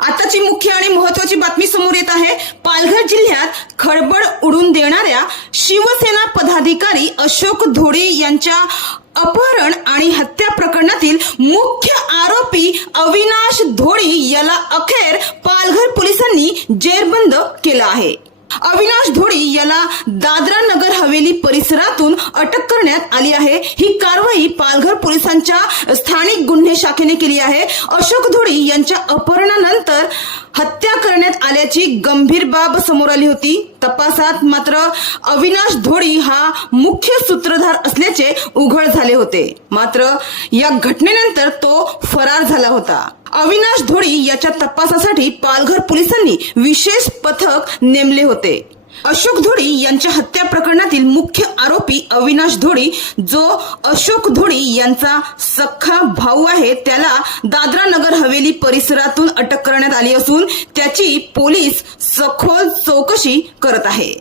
आताची मुख्य आणि महत्त्वाची बातमी समोर येत आहे। पालघर जिल्ह्यात खळबळ उडून देणाऱ्या शिवसेना पदाधिकारी अशोक धोडे यांच्या अपहरण आणि हत्या प्रकरणातील मुख्य आरोपी अविनाश धोडे याला अखेर पालघर पोलिसांनी जेरबंद केलं आहे। अविनाश धोडे याला दादरा नगर हवेली परिसरातून अटक करण्यात आली आहे। ही कारवाई पालघर पोलिसांच्या स्थानिक गुन्हे शाखेने केली आहे। अशोक धोडे यांच्या अपहरणानंतर हत्या करण्यात आल्याची गंभीर बाब समोर आली होती। तपासात मात्र अविनाश धोडे हा मुख्य सूत्रधार असल्याचे उघड झाले होते। मात्र या घटनेनंतर तो फरार झाला होता। अविनाश धोडे याच्या तपासासाठी पालघर पोलिसांनी विशेष पथक नेमले होते। अशोक धोडे यांच्या हत्या प्रकरणातील मुख्य आरोपी अविनाश धोडे, जो अशोक धोडे यांचा सख्खा भाऊ आहे, त्याला दादरा नगर हवेली परिसरातून अटक करण्यात आली असून त्याची पोलीस सखोल चौकशी करत आहे।